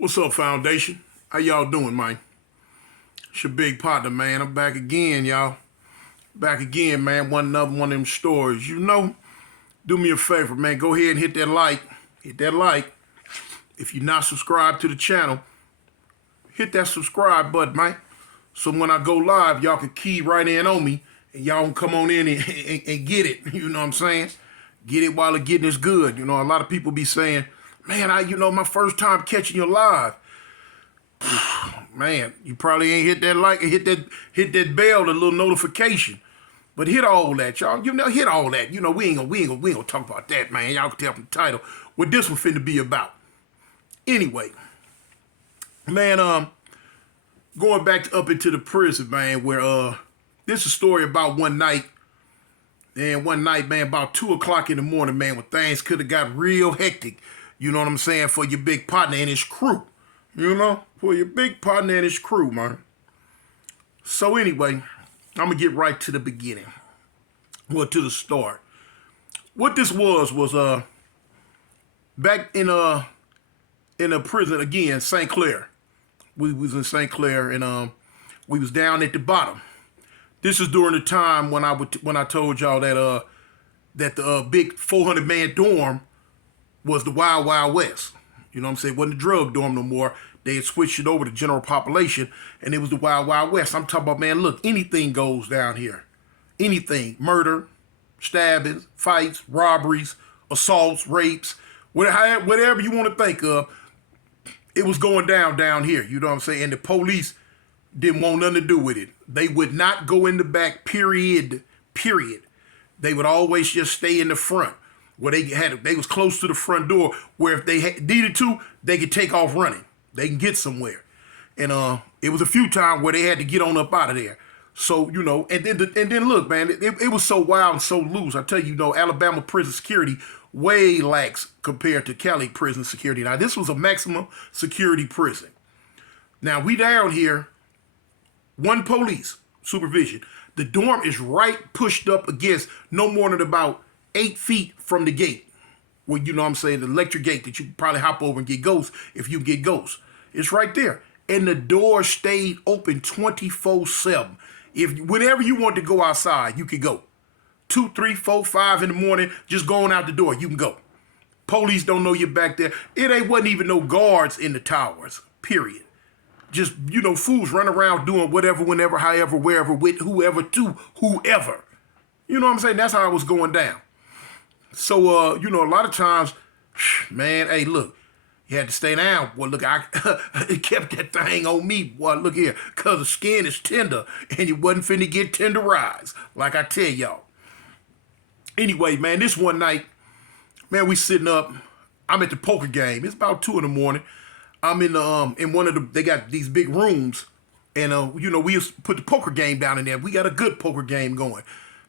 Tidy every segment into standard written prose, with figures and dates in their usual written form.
What's up, Foundation? How y'all doing, man? It's your big partner, man. I'm back again, y'all. Back again, man. Another one of them stories. Do me a favor, man. Go ahead and hit that like. Hit that like. If you're not subscribed to the channel, hit that subscribe button, man. So when I go live, y'all can key right in on me and y'all can come on in and get it. You know what I'm saying? Get it while the getting is good. A lot of people be saying, man, my first time catching you live. Man, you probably ain't hit that like and hit that bell, the little notification. But hit all that, y'all. Hit all that. We ain't gonna talk about that, man. Y'all can tell from the title what this one finna be about. Anyway, man, going back up into the prison, man, where this is a story about one night. And one night, man, about 2 o'clock in the morning, man, when things could have got real hectic. You know what I'm saying? For your big partner and his crew. For your big partner and his crew, man. So anyway, I'm going to get right to the beginning. Well, to the start. What this was back in a prison, again, St. Clair. We was in St. Clair, and we was down at the bottom. This is during the time when I told y'all that the big 400-man dorm was the Wild Wild West. You know what I'm saying? It wasn't the drug dorm no more. They had switched it over to general population, and it was the Wild Wild West. I'm talking about, man, look, anything goes down here. Anything. Murder, stabbings, fights, robberies, assaults, rapes, whatever you want to think of, it was going down here. You know what I'm saying? And the police didn't want nothing to do with it. They would not go in the back, period. They would always just stay in the front. Where they was close to the front door, where if they needed to, they could take off running. They can get somewhere. And it was a few times where they had to get on up out of there. So, and then look, man, it was so wild and so loose. I tell you, Alabama prison security way lax compared to Cali prison security. Now, this was a maximum security prison. Now, we down here, one police supervision. The dorm is right pushed up against no more than about 8 feet from the gate. Well, the electric gate that you can probably hop over and get ghosts if you get ghosts. It's right there. And the door stayed open 24/7. Whenever you want to go outside, you could go. 2, 3, 4, 5 in the morning, just going out the door, you can go. Police don't know you're back there. Wasn't even no guards in the towers, period. Just, fools run around doing whatever, whenever, however, wherever, with whoever, to whoever. You know what I'm saying? That's how it was going down. So, a lot of times, man, hey, look, you had to stay down. Well, look, I kept that thing on me. Boy, look here, because the skin is tender, and it wasn't finna get tenderized, like I tell y'all. Anyway, man, this one night, man, we sitting up. I'm at the poker game. It's about 2 in the morning. I'm in one of the, they got these big rooms, and, we used to put the poker game down in there. We got a good poker game going.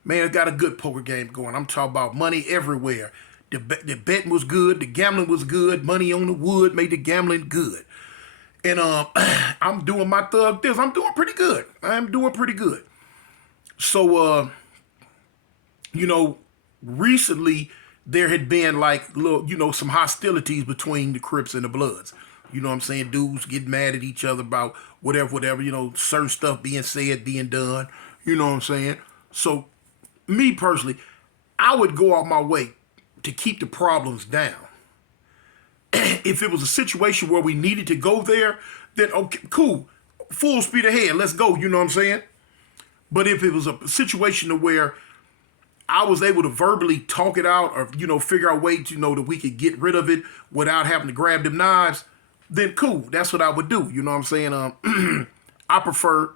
Man, I got a good poker game going. I'm talking about money everywhere. The betting was good. The gambling was good. Money on the wood made the gambling good. And I'm doing my thug this. I'm doing pretty good. So, recently there had been like little, some hostilities between the Crips and the Bloods. You know what I'm saying? Dudes getting mad at each other about whatever, certain stuff being said, being done. You know what I'm saying? So, me personally, I would go out my way to keep the problems down. If it was a situation where we needed to go there, then okay, cool. Full speed ahead, let's go, you know what I'm saying? But if it was a situation where I was able to verbally talk it out or, figure out a way to, that we could get rid of it without having to grab them knives, then cool. That's what I would do, you know what I'm saying? I prefer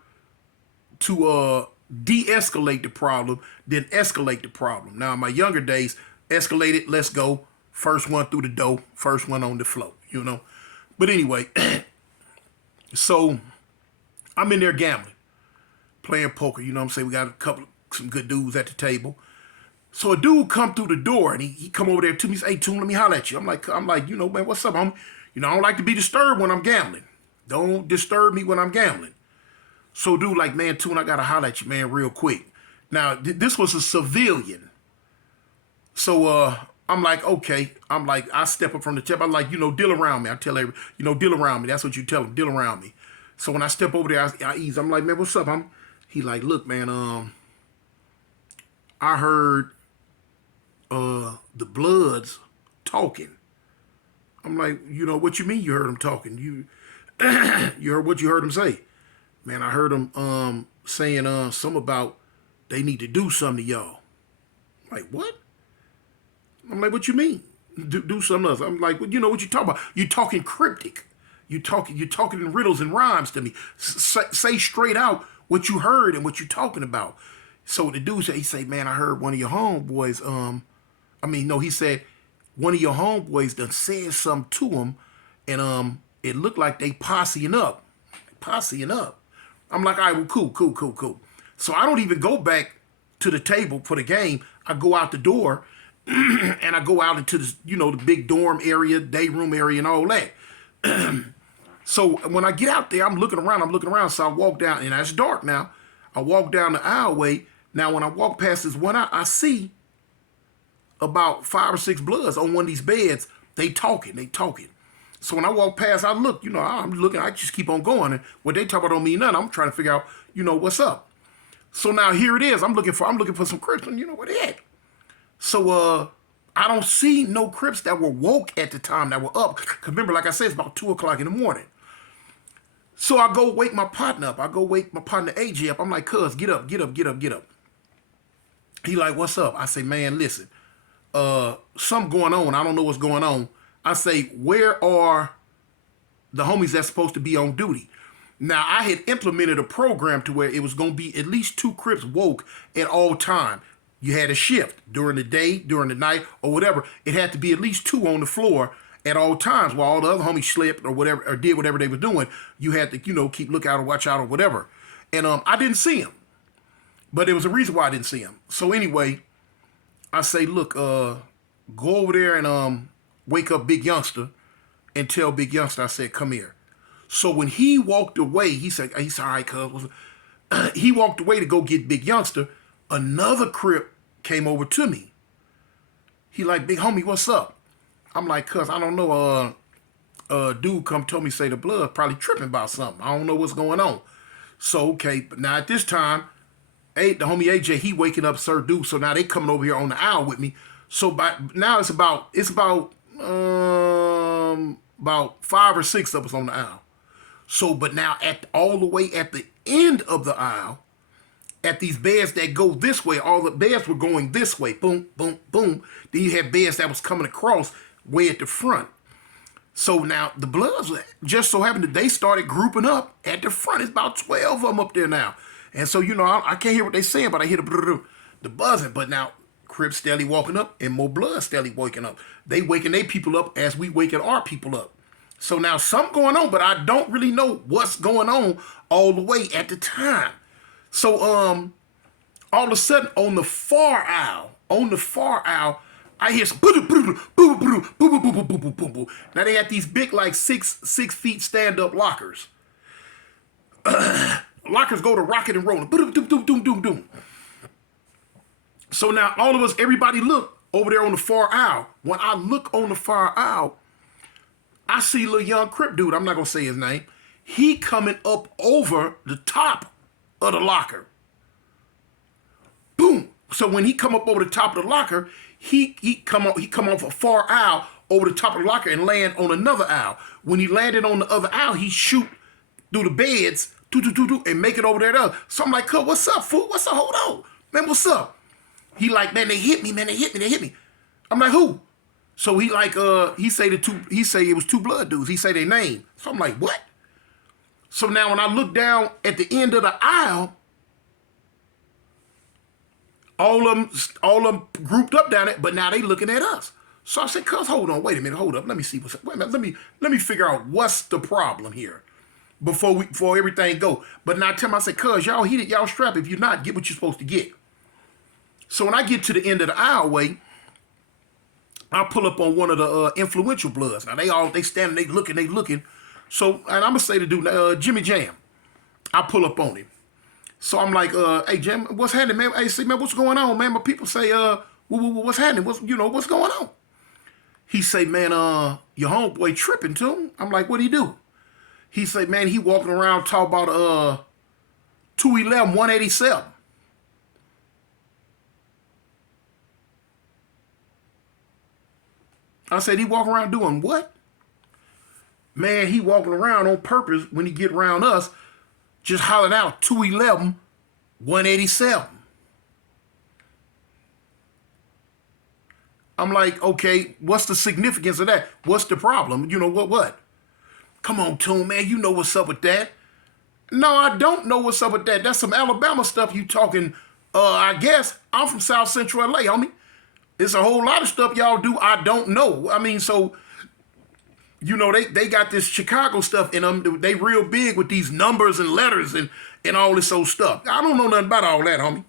to de-escalate the problem than escalate the problem. Now, in my younger days, escalate it, let's go. First one through the door, first one on the floor, But anyway, so I'm in there gambling, playing poker, you know what I'm saying? We got some good dudes at the table. So a dude come through the door and he come over there to me and say, hey, Toon, let me holler at you. I'm like, man, what's up, homie? I don't like to be disturbed when I'm gambling. Don't disturb me when I'm gambling. So dude like, man, Toon, I got to holler at you, man, real quick. Now, this was a civilian. So I'm like, okay. I'm like, I step up from the tip. I'm like, deal around me. I tell every, deal around me. That's what you tell them, deal around me. So when I step over there, I ease. I'm like, man, what's up? He like, look, man, I heard the Bloods talking. I'm like, what you mean you heard them talking? You heard what you heard them say? Man, I heard them saying something about they need to do something to y'all. I'm like, what? I'm like, what you mean? Do something else. I'm like, well, what you talking about? You talking cryptic. You talking in riddles and rhymes to me. Say straight out what you heard and what you talking about. So the dude said, he said, man, I heard one of your homeboys. No, he said one of your homeboys done said something to him, and it looked like they posseing up. Posseing up. I'm like, all right, well, cool. So I don't even go back to the table for the game. I go out the door and I go out into the, the big dorm area, day room area and all that. So when I get out there, I'm looking around. So I walk down, and it's dark now. I walk down the aisleway. Now, when I walk past this one, I see about 5 or 6 Bloods on one of these beds. They talking. So when I walk past, I look, I'm looking, I just keep on going. And what they talk about don't mean nothing. I'm trying to figure out, what's up. So now here it is. I'm looking for some Crips, and where they at? So I don't see no Crips that were woke at the time that were up. Cause remember, like I said, it's about 2 o'clock in the morning. So I go wake my partner up. I go wake my partner AJ up. I'm like, cuz, get up. He like, what's up? I say, man, listen, something going on. I don't know what's going on. I say, where are the homies that's supposed to be on duty? Now, I had implemented a program to where it was going to be at least 2 Crips woke at all time. You had a shift during the day, during the night, or whatever. It had to be at least 2 on the floor at all times while all the other homies slept or whatever, or did whatever they were doing. You had to, keep lookout or watch out or whatever. And I didn't see him. But there was a reason why I didn't see him. So anyway, I say, look, go over there and wake up Big Youngster and tell Big Youngster, I said, come here. So when he walked away, he said, all right, cuz. He walked away to go get Big Youngster. Another Crip came over to me. He like, big homie, what's up? I'm like, cuz, I don't know. Dude come told me, say the Blood probably tripping about something. I don't know what's going on. So, okay, but now at this time, the homie AJ, he waking up Sir Dude. So now they coming over here on the aisle with me. So now it's about 5 or 6 of us on the aisle. So, but now all the way at the end of the aisle, at these beds that go this way, all the beds were going this way, boom, boom, boom. Then you had beds that was coming across way at the front. So now the Bloods just so happened that they started grouping up at the front. It's about 12 of them up there now. And so, I can't hear what they're saying, but I hear the buzzing. But now Crips steadily walking up and more Bloods steadily waking up. They waking their people up as we waking our people up. So now something going on, but I don't really know what's going on all the way at the time. So all of a sudden on the far aisle, I hear some boo boo boo boo boo boo boo boo boo boo boo. Now they had these big like 6 feet stand up lockers. Lockers go to rocket and rolling. Boom boom boom boom boom boom. So now all of us, everybody look over there on the far aisle. When I look on the far aisle, I see a little young Crip dude. I'm not gonna say his name. He coming up over the top of the locker. Boom. So when he come up over the top of the locker, he come off a far aisle over the top of the locker and land on another aisle. When he landed on the other aisle, he shoot through the beds, and make it over there. So I'm like, cuz, what's up, fool? What's up? Hold on. Man, what's up? He like, man, they hit me. I'm like, who? So he like, he say it was 2 Blood dudes. He say their name. So I'm like, what? So now when I look down at the end of the aisle, all of them grouped up down there, but now they looking at us. So I said, cuz, hold on, wait a minute, hold up. Let me see what's up. Wait a minute, let me figure out what's the problem here before everything go. But now I tell him, I said, cuz, y'all heated, y'all strapped. If you're not, get what you're supposed to get. So when I get to the end of the aisleway, I pull up on one of the influential Bloods. Now they standing, they looking. So, and I'm gonna say the dude, Jimmy Jam. I pull up on him. So I'm like, hey Jim, what's happening, man? Hey, see, man, what's going on, man? My people say, what What's happening? What's going on? He say, man, your homeboy tripping too. I'm like, what'd he do? He say, man, he walking around talking about 211, 187. I said, he walking around doing what? Man, he walking around on purpose when he get around us, just hollering out 211, 187. I'm like, okay, what's the significance of that? What's the problem? You know what? Come on, Toon, man, you know what's up with that. No, I don't know what's up with that. That's some Alabama stuff you talking. I guess I'm from South Central LA, homie. It's a whole lot of stuff y'all do I don't know. I mean, so, they got this Chicago stuff in them. They real big with these numbers and letters and all this old stuff. I don't know nothing about all that, homie.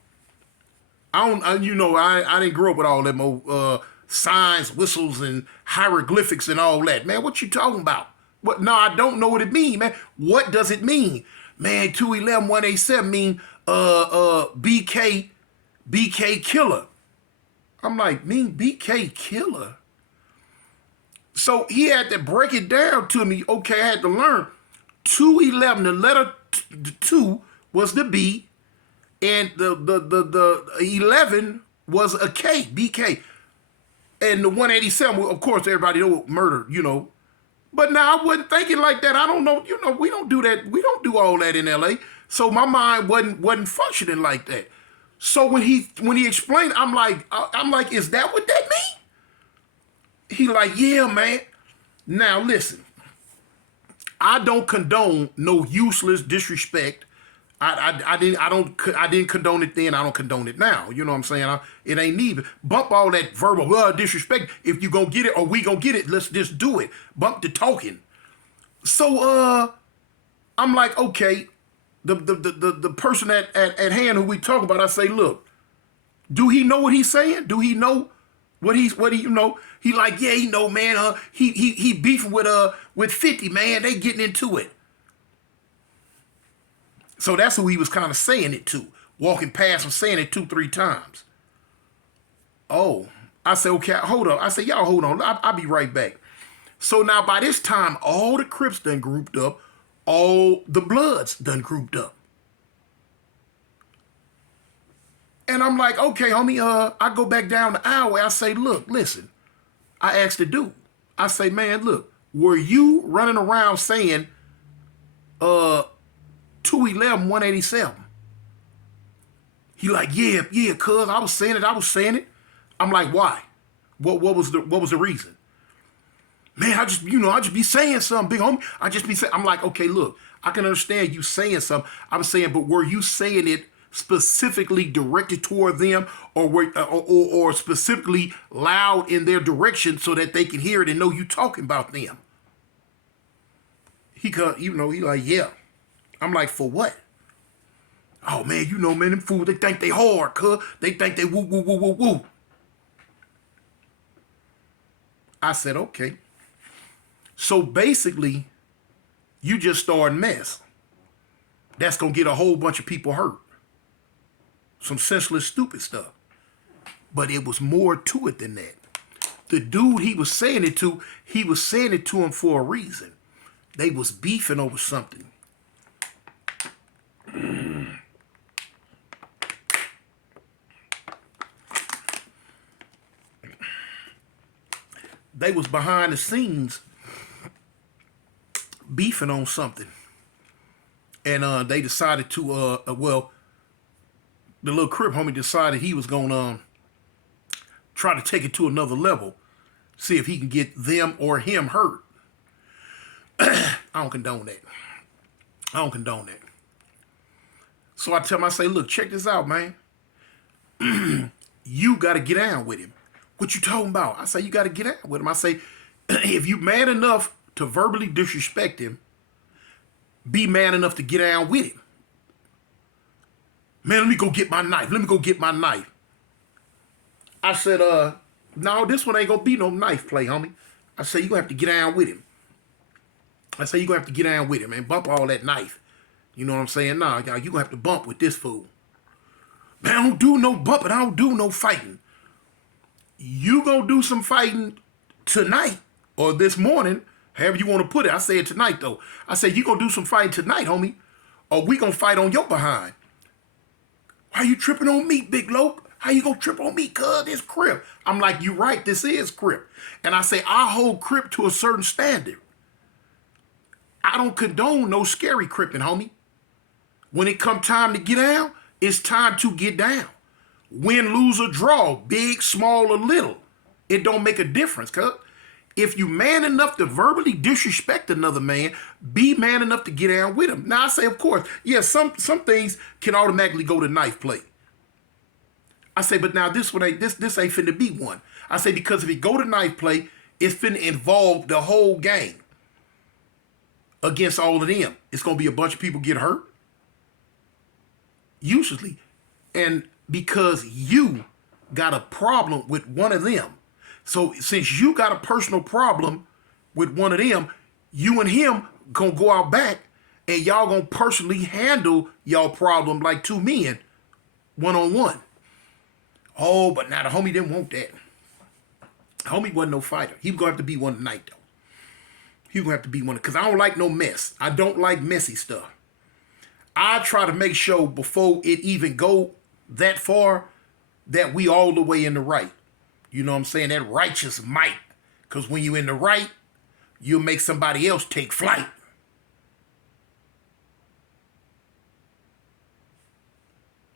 I didn't grow up with all them old signs, whistles, and hieroglyphics and all that. Man, what you talking about? What? No, I don't know what it mean, man. What does it mean? Man, 211, 187 mean BK killer. I'm like, mean BK killer? So he had to break it down to me. Okay, I had to learn. 211, the letter 2 was the B, and the 11 was a K, BK. And the 187, of course, everybody know murder, But now I wasn't thinking like that. I don't know, we don't do that. We don't do all that in LA. So my mind wasn't functioning like that. So when he explained, I'm like, is that what that mean? He like, yeah, man. Now listen, I don't condone no useless disrespect. I didn't condone it then. I don't condone it now. You know what I'm saying? It ain't needed. Bump all that verbal disrespect. If you gonna get it or we gonna get it, let's just do it. Bump the talking. So I'm like, okay, the person at hand who we talk about, I say, look, do he know what he's saying? Do he know what he He like, yeah, he know, man. He beefing with 50, man. They getting into it. So that's who he was kind of saying it to. Walking past him saying it 2-3 times. Oh, I said, okay, hold on. I said, y'all hold on. I'll be right back. So now by this time, all the Crips done grouped up. All the Bloods done grouped up. And I'm like, okay, homie, I go back down the alleyway. I say, look, listen. I asked the dude. I say, man, look, were you running around saying 211, 187? He like, yeah, cuz I was saying it. I'm like, why? What was the reason? Man, I just be saying something, big homie. I just be saying, I'm like, okay, look, I can understand you saying something. I'm saying, but were you saying it specifically directed toward them, or specifically loud in their direction so that they can hear it and know you talking about them? He like, yeah. I'm like, for what? Oh man, man, them fools, they think they hard, cuz. They think they woo, woo, woo, woo, woo. I said, okay. So basically, you just started mess. That's gonna get a whole bunch of people hurt. Some senseless, stupid stuff. But it was more to it than that. The dude he was saying it to him for a reason. They was beefing over something. They was behind the scenes beefing on something. And they decided to, the little Crip homie decided he was going to try to take it to another level. See if he can get them or him hurt. I don't condone that. So I tell him, I say, look, check this out, man. You got to get down with him. What you talking about? I say, you got to get down with him. I say, if you mad enough to verbally disrespect him, be man enough to get down with him. Man, let me go get my knife. I said, no, this one ain't gonna be no knife play, homie. I say, you gonna have to get down with him. And bump all that knife. You know what I'm saying? Nah, y'all, you gonna have to bump with this fool. Man, I don't do no bumping. I don't do no fighting. You gonna do some fighting tonight or this morning, however you want to put it. I say it tonight though. I say you gonna do some fighting tonight, homie, or we gonna fight on your behind. Why you tripping on me, big lope? How you gonna trip on me, cuz this crip? I'm like, you right, this is crip. And I say, I hold crip to a certain standard. I don't condone no scary cripping, homie. When it come time to get down, it's time to get down. Win, lose, or draw, big, small, or little. It don't make a difference, cuz. If you man enough to verbally disrespect another man, be man enough to get down with him. Now I say, of course, yeah, some things can automatically go to knife play. I say, but now this one ain't this ain't finna be one. I say, because if it go to knife play, it's finna involve the whole gang against all of them. It's gonna be a bunch of people get hurt. Usually. And because you got a problem with one of them. So since you got a personal problem with one of them, you and him gonna go out back and y'all gonna personally handle y'all problem like two men, one-on-one. Oh, but now the homie didn't want that. Homie wasn't no fighter. He was gonna have to be one tonight though. He was gonna have to be one, because I don't like no mess. I don't like messy stuff. I try to make sure before it even go that far that we all the way in the right. You know what I'm saying? That righteous might. Because when you in the right, you'll make somebody else take flight.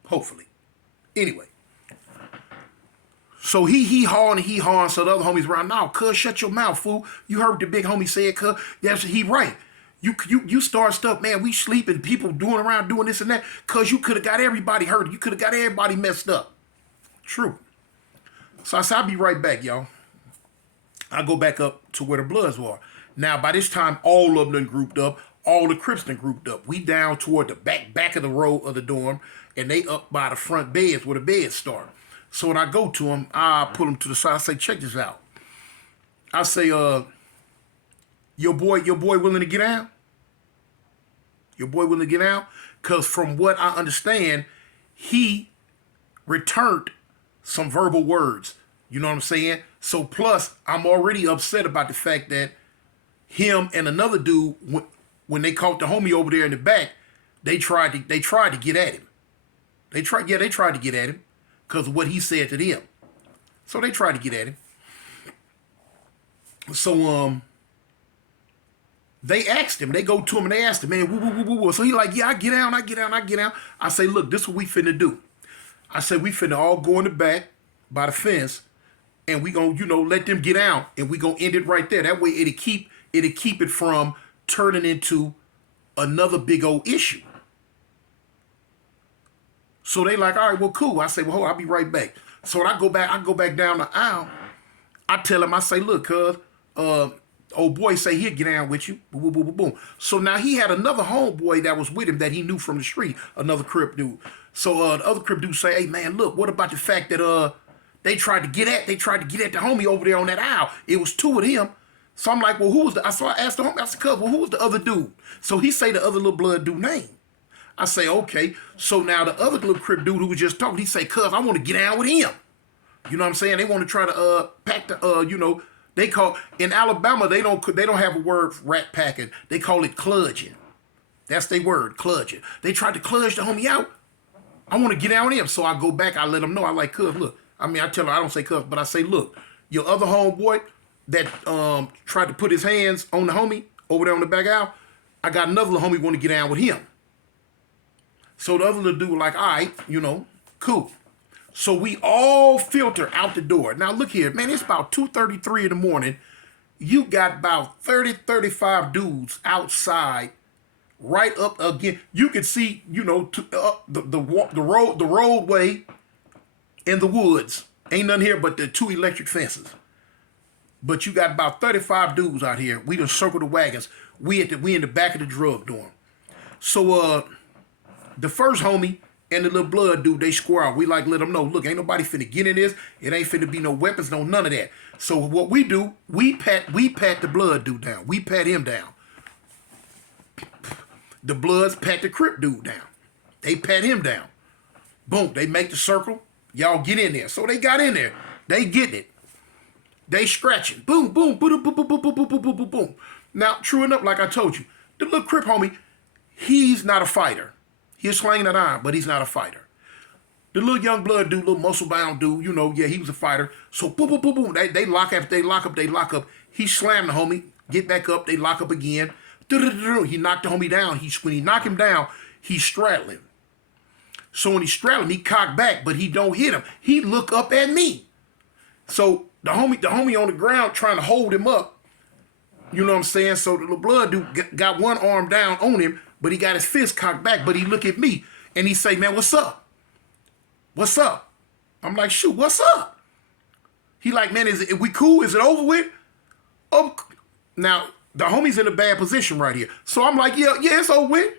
Hopefully. Anyway. So he hawing, so the other homies around, no, cuz, shut your mouth, fool. You heard what the big homie said, cuz. That's he right. You start stuff, man, we sleeping, people doing this and that, cuz you could have got everybody hurt. You could have got everybody messed up. True. So I said, I'll be right back, y'all. I go back up to where the Bloods were. Now, by this time, all of them done grouped up. All the Crips done grouped up. We down toward the back of the row of the dorm, and they up by the front beds where the beds start. So when I go to them, I pull them to the side. I say, check this out. I say, your boy willing to get out? Your boy willing to get out? Because from what I understand, he returned some verbal words. You know what I'm saying? So plus, I'm already upset about the fact that him and another dude, when they caught the homie over there in the back, they tried to get at him. They tried to get at him because of what he said to them. So they tried to get at him. So they asked him. They go to him and they asked him, man, woo. So he like, yeah, I get out. I say, look, this is what we finna do. I said, we finna all go in the back by the fence, and we gonna, let them get out, and we gonna end it right there. That way it'll keep it from turning into another big old issue. So they like, all right, well, cool. I say, well, hold on, I'll be right back. So when I go back down the aisle, I tell him, I say, look, cuz, old boy say he'll get down with you. Boom, boom, boom, boom, boom. So now he had another homeboy that was with him that he knew from the street, another Crip dude. So the other Crip dude say, hey man, look, what about the fact that they tried to get at the homie over there on that aisle? It was two of them. So I'm like, well, who was so I asked the homie, I said, cuz, well, who was the other dude? So he say the other little blood dude name. I say, okay. So now the other little Crip dude who was just talking, he say, cuz, I want to get down with him. You know what I'm saying? They want to try to pack the they call, in Alabama, they don't have a word for rat packing. They call it cludging. That's their word, cludging. They tried to cludge the homie out. I want to get down with him. So I go back, I let them know. I like, cuz, look. I mean, I tell her, I don't say cuz, but I say, look, your other homeboy that tried to put his hands on the homie over there on the back aisle, I got another little homie want to get down with him. So the other little dude like, all right, cool. So we all filter out the door. Now look here, man, it's about 2:33 in the morning. You got about 30, 35 dudes outside, right up again. You can see, the roadway in the woods. Ain't nothing here but the two electric fences. But you got about 35 dudes out here. We done circled the wagons. We in the back of the drug dorm. So the first homie and the little blood dude, they square out. We like let them know, look, ain't nobody finna get in this. It ain't finna be no weapons, no none of that. So what we do, we pat the blood dude down. We pat him down. The Bloods pat the Crip dude down. They pat him down. Boom, they make the circle. Y'all get in there. So they got in there. They getting it. They scratching. Boom, boom, boom, boom, boom, boom, boom, boom, boom, boom, boom, boom. Now, true enough, like I told you, the little Crip homie, he's not a fighter. He's slanging that iron, but he's not a fighter. The little young blood dude, little muscle bound dude, you know, yeah, he was a fighter. So boom, boom, boom, boom. They lock up, they lock up, they lock up. He slammed the homie, get back up, they lock up again. He knocked the homie down. When he knocked him down, he's straddling. So when he straddling, he cocked back, but he don't hit him. He look up at me. So the homie on the ground trying to hold him up. You know what I'm saying? So the little blood dude got one arm down on him, but he got his fist cocked back, but he look at me and he say, man, what's up? What's up? I'm like, shoot, what's up? He like, man, is we cool? Is it over with? Oh, now the homie's in a bad position right here. So I'm like, yeah, it's over with.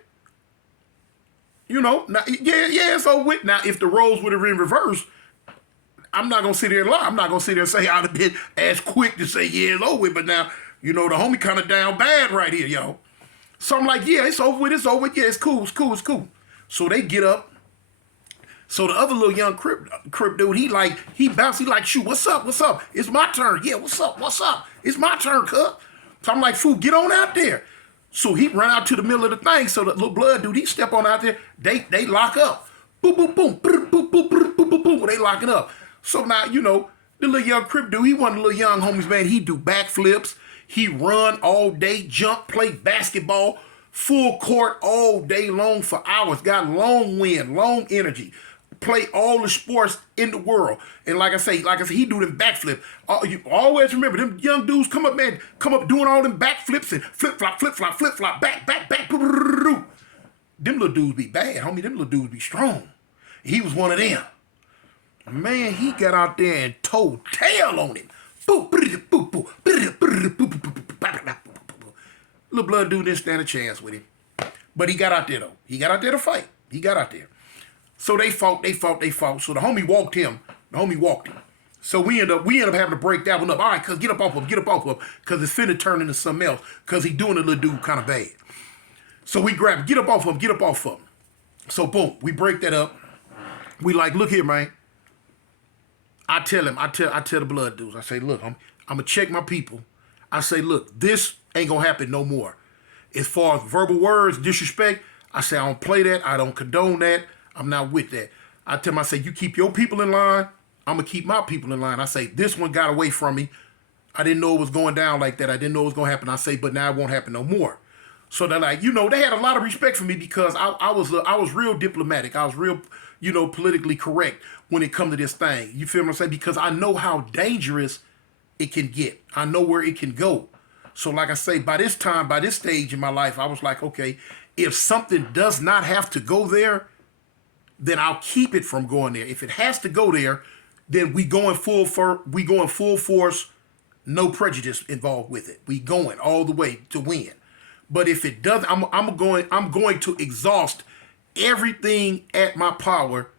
You know, now, yeah, it's over with. Now, if the roles would have been reversed, I'm not going to sit here and lie. I'm not going to sit there and say I'd have been as quick to say, yeah, it's over with. But now, you know, the homie kind of down bad right here, yo. So I'm like, yeah, it's over with. It's over with. Yeah, it's cool. It's cool. It's cool. So they get up. So the other little young Crip dude, he bounced. He like, shoot, what's up? What's up? It's my turn. Yeah, what's up? What's up? It's my turn, cuz. So I'm like, fool, get on out there. So he run out to the middle of the thing. So the little blood dude, he step on out there. They lock up. Boom, boom, boom. Boom, boom, boom, boom, boom, boom, boom. They locking up. So now, you know, the little young Crip dude, he one of the little young homies, man. He do backflips. He run all day, jump, play basketball, full court all day long for hours. Got long wind, long energy. Play all the sports in the world. And like I say, he do them backflip. You always remember, them young dudes come up doing all them backflips and flip-flop, back. Them little dudes be bad, homie. Them little dudes be strong. He was one of them. Man, he got out there and toed tail on him. Little blood dude didn't stand a chance with him. But he got out there, though. He got out there to fight. He got out there. So they fought. So the homie walked him. So we end up having to break that one up. All right, cuz get up off of him. Cuz it's finna turn into something else. Cuz he doing the little dude kind of bad. So we grab him, get up off of him. So boom, we break that up. We like, look here, man. I tell the blood dudes, I say, look, I'm gonna check my people. I say, look, this ain't gonna happen no more. As far as verbal words, disrespect, I say I don't play that, I don't condone that. I'm not with that. I tell him, I say, you keep your people in line, I'm going to keep my people in line. I say, this one got away from me. I didn't know it was going down like that. I didn't know it was going to happen. I say, but now it won't happen no more. So they're like, you know, they had a lot of respect for me because I was real diplomatic. I was real, you know, politically correct when it come to this thing. You feel what I'm saying? Because I know how dangerous it can get. I know where it can go. So like I say, by this stage in my life, I was like, okay, if something does not have to go there, then I'll keep it from going there. If it has to go there, then we going full force, no prejudice involved with it. We going all the way to win. But if it doesn't, I'm going to exhaust everything at my power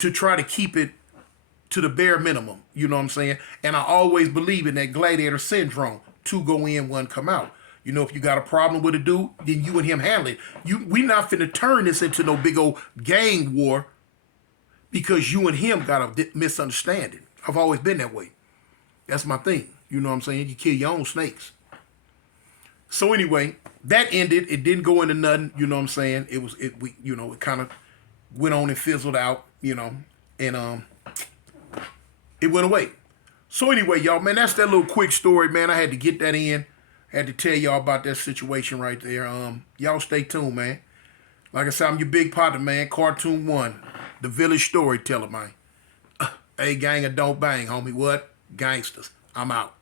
to try to keep it to the bare minimum. You know what I'm saying? And I always believe in that gladiator syndrome: 2 go in, 1 come out. You know, if you got a problem with a dude, then you and him handle it. We not finna turn this into no big old gang war because you and him got a misunderstanding. I've always been that way. That's my thing. You know what I'm saying? You kill your own snakes. So anyway, that ended. It didn't go into nothing. You know what I'm saying? It kind of went on and fizzled out. You know, and it went away. So anyway, y'all, man, that's that little quick story, man. I had to get that in. Had to tell y'all about that situation right there. Y'all stay tuned, man. Like I said, I'm your big partner, man. Cartoon 1, the village storyteller, man. Hey, gang, or don't bang, homie. What? Gangsters. I'm out.